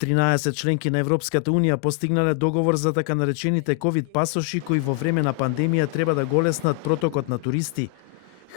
13 членки на Европската Унија постигнале договор за така наречените ковид пасоши кои во време на пандемија треба да го леснат протокот на туристи.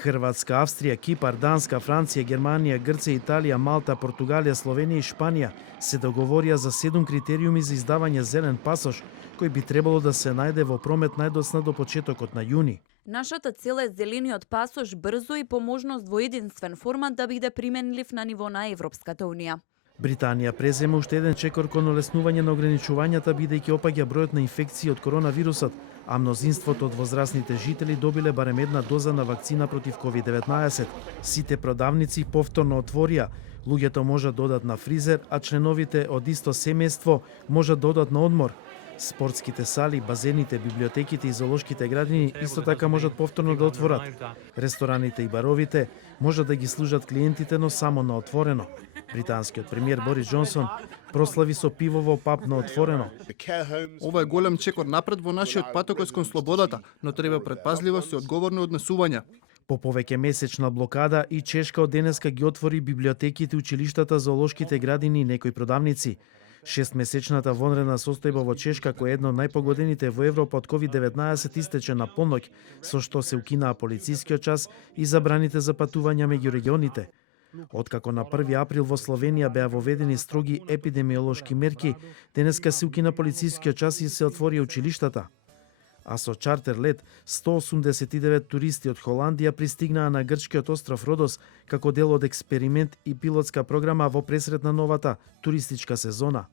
Хрватска, Австрија, Кипар, Данска, Франција, Германија, Грција, Италија, Малта, Португалија, Словенија и Шпанија се договорија за 7 критериуми за издавање зелен пасош, кој би требало да се најде во промет најдоцна до почетокот на јуни. Нашата цел е зелениот пасош брзо и по можност во единствен формат да биде применлив на ниво на Европската Унија. Британија презема уште еден чекор кон олеснување на ограничувањата бидејќи опаѓа бројот на инфекции од коронавирусот, а мнозинството од возрастните жители добиле барем една доза на вакцина против COVID-19. Сите продавници повторно отворија. Луѓето можат да одат на фризер, а членовите од исто семејство можат да одат на одмор. Спортските сали, базените, библиотеките и зоолошките градини исто така можат повторно да отворат. Рестораните и баровите можат да ги служат клиентите, но само на отворено. Британскиот премиер Борис Џонсон прослави со пиво во паб на отворено. Ова е голем чекор напред во нашиот патокос кон слободата, но треба предпазливост и одговорно однесување. По повеќе месечна блокада и Чешка од денеска ги отвори библиотеките, училиштата, зоолошките градини и некои продавници. 6-месечната вонредна состојба во Чешка, која е една од најпогодените во Европа од COVID-19, истече на полноќ, со што се укинаа полицискиот час и забраните за патувања меѓу регионите. Откако на 1 април во Словенија беа воведени строги епидемиолошки мерки, денеска се укина полицискиот час и се отворија училиштата. А со чартер лет, 189 туристи од Холандија пристигнаа на грчкиот остров Родос како дел од експеримент и пилотска програма во пресрет на новата туристичка сезона.